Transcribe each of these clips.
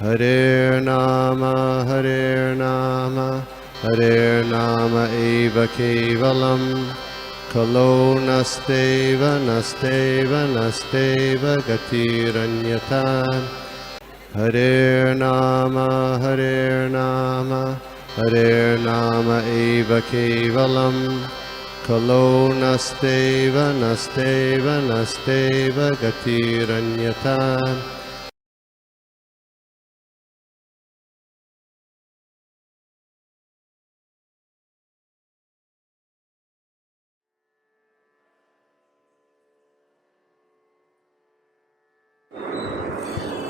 हरेर्नाम हरेर्नाम हरेर्नाम एव केवलं खलो नस्तेव नस्तेव नस्तेव गतिरन्यथा हरेर्नाम हरेर्नाम हरेर्नाम एव केवलं खलो नस्तेव नस्तेव नस्तेव गतिरन्यथा।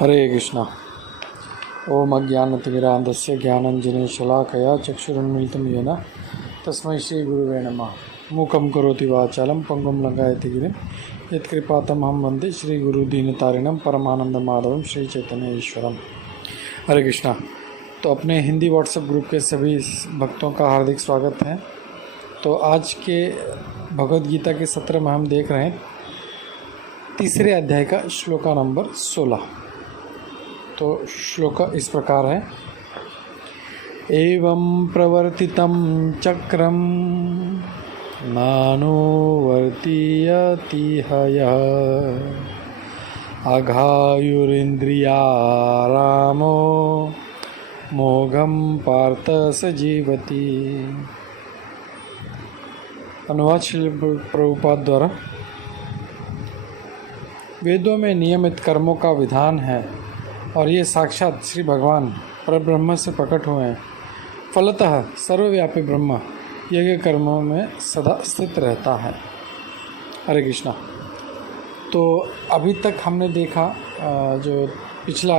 हरे कृष्णा। ओम अज्ञानतिमिरान्धस्य ज्ञानञ्जनशलाकया चक्षुरुन्मीलितं येन तस्मै श्रीगुरुवे नमः। मूकं करोति वाचालं पंगुं लङ्घयति गिरिं यत्कृपातमहं वन्दे श्रीगुरुदीनतारिणं परमानन्दमाधवं श्रीचैतन्येश्वरम्। हरे कृष्णा। तो अपने हिंदी व्हाट्सएप ग्रुप के सभी भक्तों का हार्दिक स्वागत है। तो आज के भगवद गीता के सत्र में हम देख रहे हैं तीसरे अध्याय का श्लोका नंबर 16। तो श्लोक इस प्रकार है। एवं प्रवर्तितं चक्रं नानुवर्तीयति हयः अघायुरिन्द्रियारामो मोघं पार्थ स जीवति। अनुवाद श्री प्रभुपाद द्वारा। वेदों में नियमित कर्मों का विधान है और ये साक्षात श्री भगवान परब्रह्म से प्रकट हुए हैं। फलतः सर्वव्यापी ब्रह्म यज्ञ कर्मों में सदा स्थित रहता है। हरे कृष्णा। तो अभी तक हमने देखा जो पिछला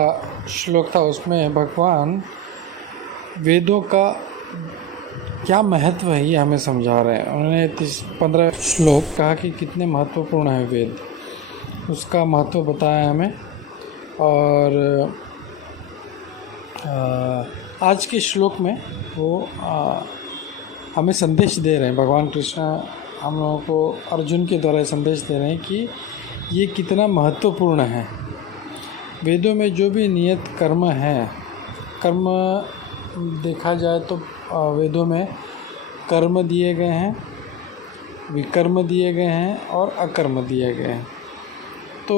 श्लोक था उसमें भगवान वेदों का क्या महत्व है ये हमें समझा रहे हैं। उन्होंने 15 श्लोक कहा कि कितने महत्वपूर्ण है वेद, उसका महत्व बताया हमें। और आज के श्लोक में वो हमें संदेश दे रहे हैं। भगवान कृष्ण हम लोगों को अर्जुन के द्वारा संदेश दे रहे हैं कि ये कितना महत्वपूर्ण है। वेदों में जो भी नियत कर्म है, कर्म देखा जाए तो वेदों में कर्म दिए गए हैं, विकर्म दिए गए हैं और अकर्म दिए गए हैं। तो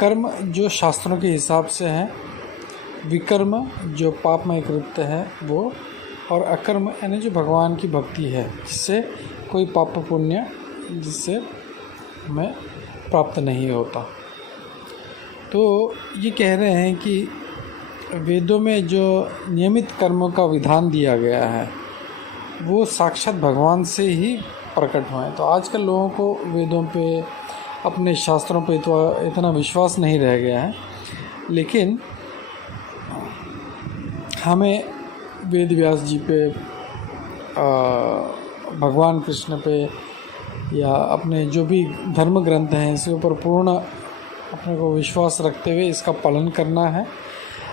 कर्म जो शास्त्रों के हिसाब से है, विकर्म जो पापमय कृत्य है वो, और अकर्म यानी जो भगवान की भक्ति है जिससे कोई पाप पुण्य जिससे हमें प्राप्त नहीं होता। तो ये कह रहे हैं कि वेदों में जो नियमित कर्मों का विधान दिया गया है वो साक्षात भगवान से ही प्रकट हुए हैं। तो आजकल लोगों को वेदों पे, अपने शास्त्रों पे तो इतना विश्वास नहीं रह गया है, लेकिन हमें वेद व्यास जी पे, भगवान कृष्ण पे या अपने जो भी धर्म ग्रंथ हैं इसके ऊपर पूर्ण अपने को विश्वास रखते हुए इसका पालन करना है।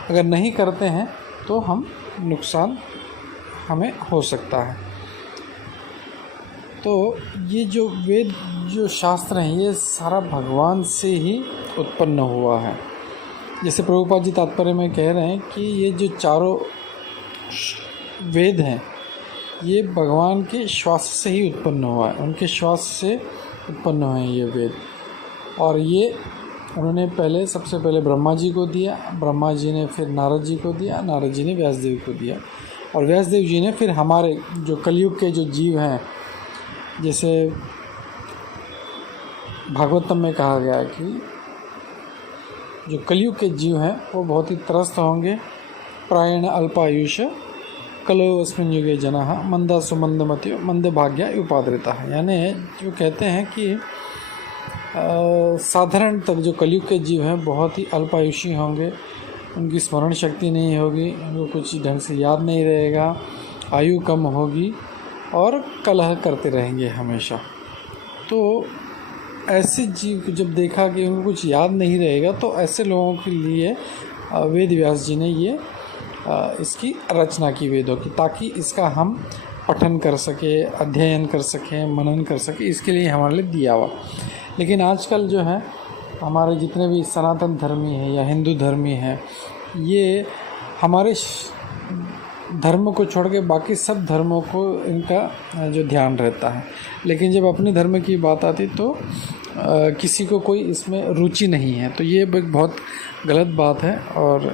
अगर नहीं करते हैं तो नुकसान हमें हो सकता है। तो ये जो वेद जो शास्त्र हैं ये सारा भगवान से ही उत्पन्न हुआ है। जैसे प्रभुपाद जी तात्पर्य में कह रहे हैं कि ये जो चारों वेद हैं ये भगवान के श्वास से ही उत्पन्न हुआ है, उनके श्वास से उत्पन्न हुए हैं ये वेद। और ये उन्होंने सबसे पहले ब्रह्मा जी को दिया, ब्रह्मा जी ने फिर नारद जी को दिया, नारद जी ने व्यासदेव को दिया, और व्यासदेव जी ने फिर हमारे जो कलयुग के जो जीव हैं, जैसे भागवतम में कहा गया है कि जो कलयुग के जीव हैं वो बहुत ही त्रस्त होंगे। प्रायण अल्पायुष कलो अस्मिन् युगे जनाः मंदा सुमंदमति मंद भाग्या उपाद्रिता है। यानी जो कहते हैं कि साधारण तक जो कलयुग के जीव हैं बहुत ही अल्पायुषी होंगे, उनकी स्मरण शक्ति नहीं होगी, उनको कुछ ढंग से याद नहीं रहेगा, आयु कम होगी और कलह करते रहेंगे हमेशा। तो ऐसे जीव को जब देखा कि उनको कुछ याद नहीं रहेगा तो ऐसे लोगों के लिए वेद व्यास जी ने ये इसकी रचना की वेदों की, ताकि इसका हम पठन कर सके, अध्ययन कर सकें, मनन कर सकें, इसके लिए हमारे लिए दिया हुआ। लेकिन आजकल जो है हमारे जितने भी सनातन धर्मी हैं या हिंदू धर्मी हैं ये हमारे धर्म को छोड़ के बाकी सब धर्मों को इनका जो ध्यान रहता है, लेकिन जब अपने धर्म की बात आती तो किसी को कोई इसमें रुचि नहीं है। तो ये एक बहुत गलत बात है। और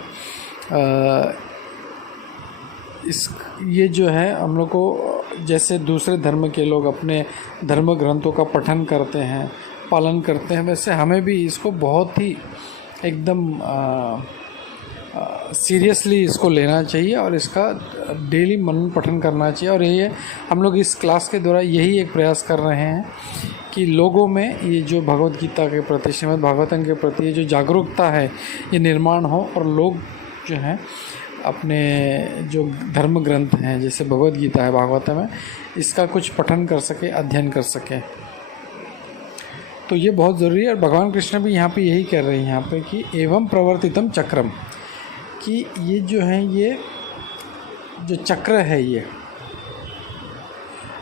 ये जो है हम लोग को, जैसे दूसरे धर्म के लोग अपने धर्म ग्रंथों का पठन करते हैं, पालन करते हैं, वैसे हमें भी इसको बहुत ही एकदम सीरियसली इसको लेना चाहिए और इसका डेली मनन पठन करना चाहिए। और ये हम लोग इस क्लास के द्वारा यही एक प्रयास कर रहे हैं कि लोगों में ये जो भगवद गीता के प्रति, श्रीमद् भागवतम के प्रति ये जो जागरूकता है ये निर्माण हो, और लोग जो हैं अपने जो धर्म ग्रंथ हैं जैसे भगवद गीता है, भागवतम है, इसका कुछ पठन कर सके, अध्ययन कर सके। तो ये बहुत ज़रूरी है। और भगवान कृष्ण भी यहाँ पे यही कह रहे हैं यहाँ पे कि एवं प्रवर्तितम चक्रम, कि ये जो है, ये जो चक्र है ये,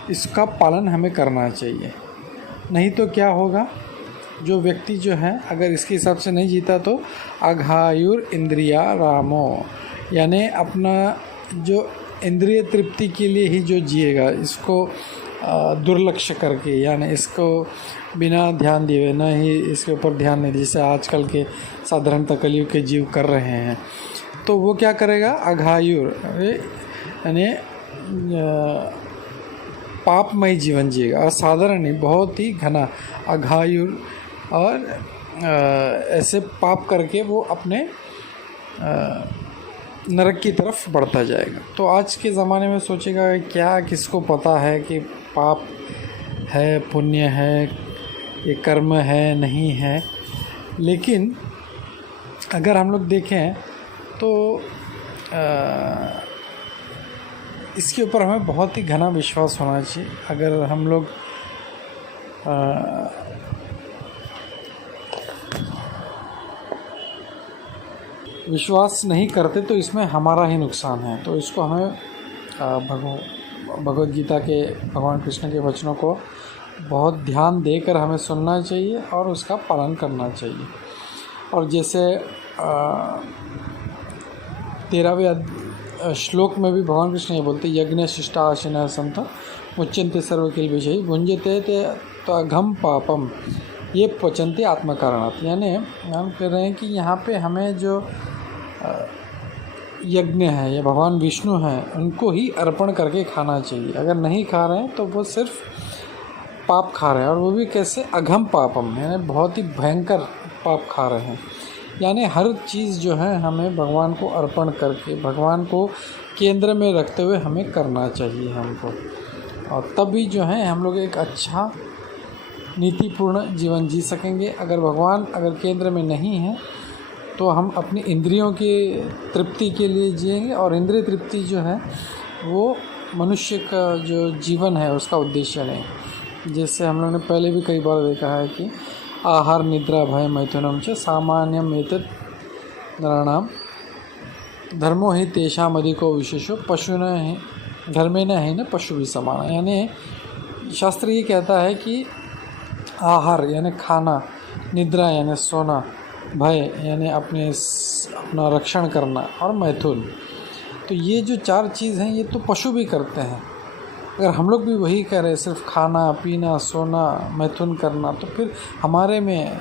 इसका पालन हमें करना चाहिए। नहीं तो क्या होगा, जो व्यक्ति जो है अगर इसके हिसाब से नहीं जीता तो अघायुर इंद्रिया रामो, यानी अपना जो इंद्रिय तृप्ति के लिए ही जो जिएगा, इसको दुर्लक्ष्य करके, यानी इसको बिना ध्यान दिए, ना ही इसके ऊपर ध्यान नहीं, जैसे आजकल के साधारणतः कलयुग के जीव कर रहे हैं, तो वो क्या करेगा, अघायुर यानी पापमय जीवन जिएगा। असाधारण नहीं, बहुत ही घना अघायुर, और ऐसे पाप करके वो अपने नरक की तरफ बढ़ता जाएगा। तो आज के ज़माने में सोचेगा क्या, किसको पता है कि पाप है, पुण्य है, ये कर्म है, नहीं है। लेकिन अगर हम लोग देखें तो इसके ऊपर हमें बहुत ही घना विश्वास होना चाहिए। अगर हम लोग विश्वास नहीं करते तो इसमें हमारा ही नुकसान है। तो इसको हमें भगवद गीता के भगवान कृष्ण के वचनों को बहुत ध्यान देकर हमें सुनना चाहिए और उसका पालन करना चाहिए। और जैसे 13वें श्लोक में भी भगवान कृष्ण ये बोलते, यज्ञ शिष्टा आशिना संत मुच्यंते सर्वकिल विषय भुंजते ते तो अघम पापम ये पचनते आत्मकारणात्। यानी हम कह रहे हैं कि यहाँ पे हमें जो यज्ञ है या भगवान विष्णु हैं उनको ही अर्पण करके खाना चाहिए। अगर नहीं खा रहे हैं तो वो सिर्फ पाप खा रहे हैं, और वो भी कैसे, अघम पापम, यानी बहुत ही भयंकर पाप खा रहे हैं। यानी हर चीज़ जो है हमें भगवान को अर्पण करके, भगवान को केंद्र में रखते हुए हमें करना चाहिए हमको, और तभी जो है हम लोग एक अच्छा नीतिपूर्ण जीवन जी सकेंगे। अगर भगवान अगर केंद्र में नहीं है तो हम अपनी इंद्रियों की तृप्ति के लिए जिएंगे, और इंद्रिय तृप्ति जो है वो मनुष्य का जो जीवन है उसका उद्देश्य नहीं। जैसे हम लोग ने पहले भी कई बार देखा है कि आहार निद्रा भय मैथुनम च सामान्यम एतत् नराणाम धर्मो ही तेषाम अधिको विशेषो पशुन ही धर्मेण ही न पशु भी समान। यानी शास्त्र ये कहता है कि आहार यानी खाना, निद्रा यानी सोना, भय यानी अपना रक्षण करना, और मैथुन, तो ये जो 4 चीज़ हैं ये तो पशु भी करते हैं। अगर हम लोग भी वही करें, सिर्फ खाना पीना सोना मैथुन करना, तो फिर हमारे में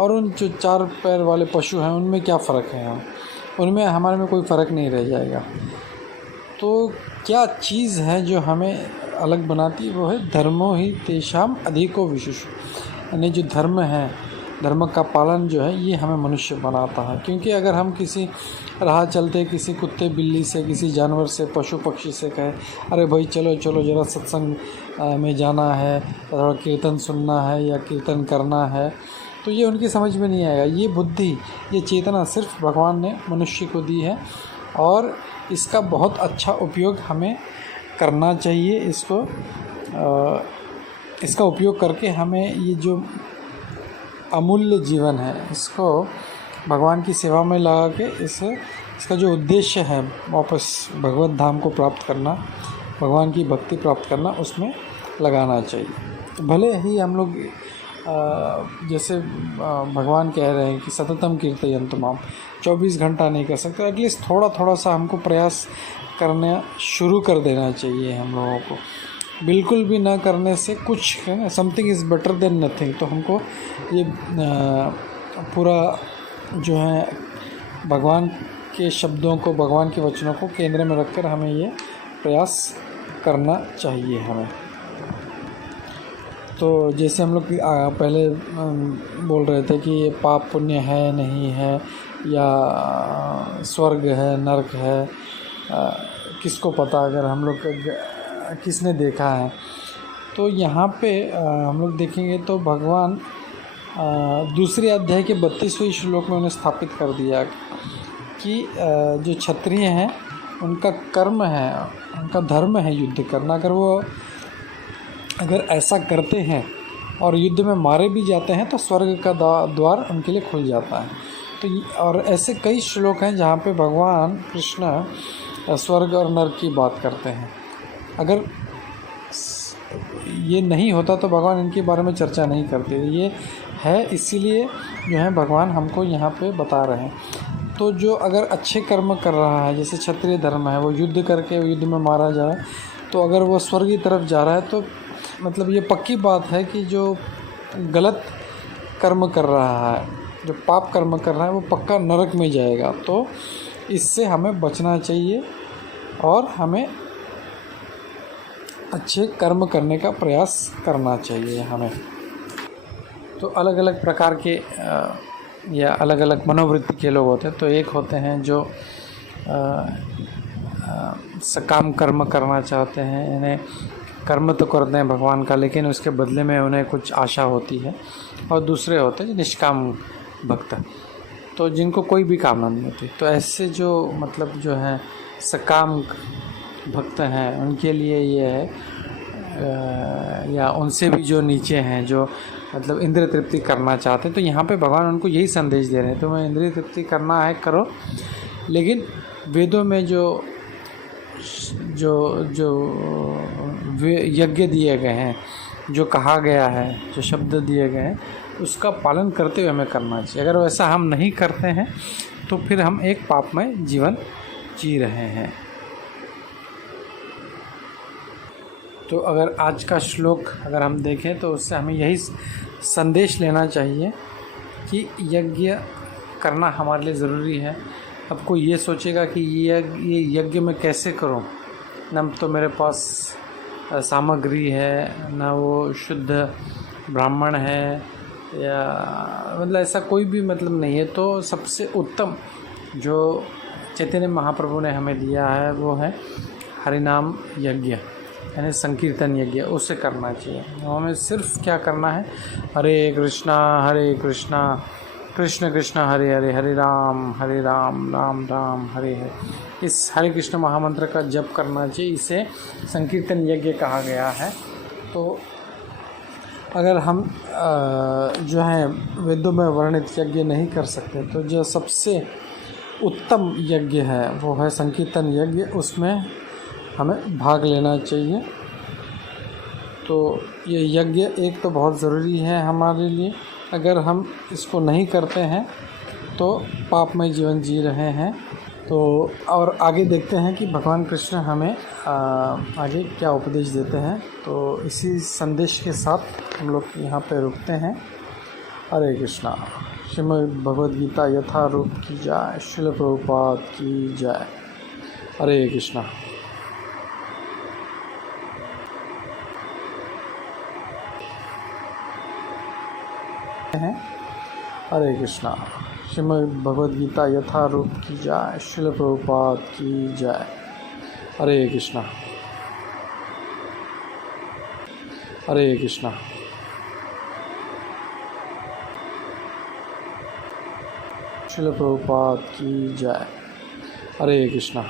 और उन जो 4 पैर वाले पशु हैं उनमें क्या फ़र्क है, उनमें हमारे में कोई फ़र्क नहीं रह जाएगा। तो क्या चीज़ है जो हमें अलग बनाती है, वो है धर्मो ही तेषाम अधिको विशेष, यानी जो धर्म है, धर्म का पालन जो है ये हमें मनुष्य बनाता है। क्योंकि अगर हम किसी राह चलते किसी कुत्ते बिल्ली से, किसी जानवर से, पशु पक्षी से कहे अरे भाई चलो चलो ज़रा सत्संग में जाना है, थोड़ा कीर्तन सुनना है या कीर्तन करना है, तो ये उनकी समझ में नहीं आएगा। ये बुद्धि, ये चेतना सिर्फ भगवान ने मनुष्य को दी है, और इसका बहुत अच्छा उपयोग हमें करना चाहिए। इसका उपयोग करके हमें ये जो अमूल्य जीवन है इसको भगवान की सेवा में लगा के इसका जो उद्देश्य है वापस भगवत धाम को प्राप्त करना, भगवान की भक्ति प्राप्त करना, उसमें लगाना चाहिए। भले ही हम लोग जैसे भगवान कह रहे हैं कि सततम कीर्तयन्तु माम, 24 घंटा नहीं कर सकते, एटलीस्ट थोड़ा थोड़ा सा हमको प्रयास करना शुरू कर देना चाहिए हम लोगों को। बिल्कुल भी ना करने से कुछ है ना, something is better than nothing. तो हमको ये पूरा जो है भगवान के शब्दों को, भगवान के वचनों को केंद्र में रखकर हमें ये प्रयास करना चाहिए हमें। तो जैसे हम लोग पहले बोल रहे थे कि ये पाप पुण्य है नहीं है, या स्वर्ग है नरक है, किसको पता, अगर हम लोग किसने देखा है। तो यहाँ पे हम लोग देखेंगे तो भगवान दूसरे अध्याय के 32वें श्लोक में उन्हें स्थापित कर दिया कि जो क्षत्रिय हैं उनका कर्म है, उनका धर्म है युद्ध करना। अगर ऐसा करते हैं और युद्ध में मारे भी जाते हैं तो स्वर्ग का द्वार उनके लिए खुल जाता है। तो और ऐसे कई श्लोक हैं जहाँ पे भगवान कृष्ण स्वर्ग और नरक की बात करते हैं। अगर ये नहीं होता तो भगवान इनके बारे में चर्चा नहीं करते। ये है इसीलिए जो है भगवान हमको यहाँ पे बता रहे हैं। तो जो अगर अच्छे कर्म कर रहा है, जैसे क्षत्रिय धर्म है, वो युद्ध करके युद्ध में मारा जाए, तो अगर वो स्वर्ग की तरफ जा रहा है तो मतलब ये पक्की बात है कि जो गलत कर्म कर रहा है, जो पाप कर्म कर रहा है, वो पक्का नरक में जाएगा। तो इससे हमें बचना चाहिए और हमें अच्छे कर्म करने का प्रयास करना चाहिए हमें। तो अलग अलग प्रकार के या अलग अलग मनोवृत्ति के लोग होते हैं। तो एक होते हैं जो सकाम कर्म करना चाहते हैं, इन्हें कर्म तो करते हैं भगवान का, लेकिन उसके बदले में उन्हें कुछ आशा होती है। और दूसरे होते हैं निष्काम भक्त, तो जिनको कोई भी कामना नहीं होती। तो ऐसे जो मतलब जो है सकाम भक्त हैं, उनके लिए ये है, या उनसे भी जो नीचे हैं, जो मतलब इंद्रिय तृप्ति करना चाहते हैं, तो यहाँ पे भगवान उनको यही संदेश दे रहे हैं। तुम्हें इंद्रिय तृप्ति करना है करो, लेकिन वेदों में जो यज्ञ दिए गए हैं, जो कहा गया है, जो शब्द दिए गए हैं, उसका पालन करते हुए हमें करना चाहिए। अगर वैसा हम नहीं करते हैं तो फिर हम एक पापमय जीवन जी रहे हैं। तो अगर आज का श्लोक अगर हम देखें तो उससे हमें यही संदेश लेना चाहिए कि यज्ञ करना हमारे लिए ज़रूरी है। अब कोई ये सोचेगा कि ये यज्ञ मैं कैसे करूं, न तो मेरे पास सामग्री है, न वो शुद्ध ब्राह्मण है, या मतलब ऐसा कोई भी मतलब नहीं है। तो सबसे उत्तम जो चैतन्य महाप्रभु ने हमें दिया है वो है हरिनाम यज्ञ, यानी संकीर्तन यज्ञ। उसे करना चाहिए। हमें सिर्फ क्या करना है, हरे कृष्णा कृष्ण कृष्ण हरे हरे, हरे राम राम राम हरे हरे, इस हरे कृष्ण महामंत्र का जप करना चाहिए। इसे संकीर्तन यज्ञ कहा गया है। तो अगर हम जो है वेदों में वर्णित यज्ञ नहीं कर सकते, तो जो सबसे उत्तम यज्ञ है वो है संकीर्तन यज्ञ, उसमें हमें भाग लेना चाहिए। तो ये यज्ञ एक तो बहुत ज़रूरी है हमारे लिए। अगर हम इसको नहीं करते हैं तो पापमय जीवन जी रहे हैं। तो और आगे देखते हैं कि भगवान कृष्ण हमें आगे क्या उपदेश देते हैं। तो इसी संदेश के साथ हम लोग यहाँ पे रुकते हैं। हरे कृष्णा। श्रीमद् भगवद गीता यथारूप की जय। श्रील प्रभुपाद की जय। हरे कृष्णा। हरे कृष्णा। श्रीमद् भगवद गीता यथारूप की जय। श्रील प्रभुपाद की जय। हरे कृष्णा। हरे कृष्णा। श्रील प्रभुपाद की जय। हरे कृष्णा।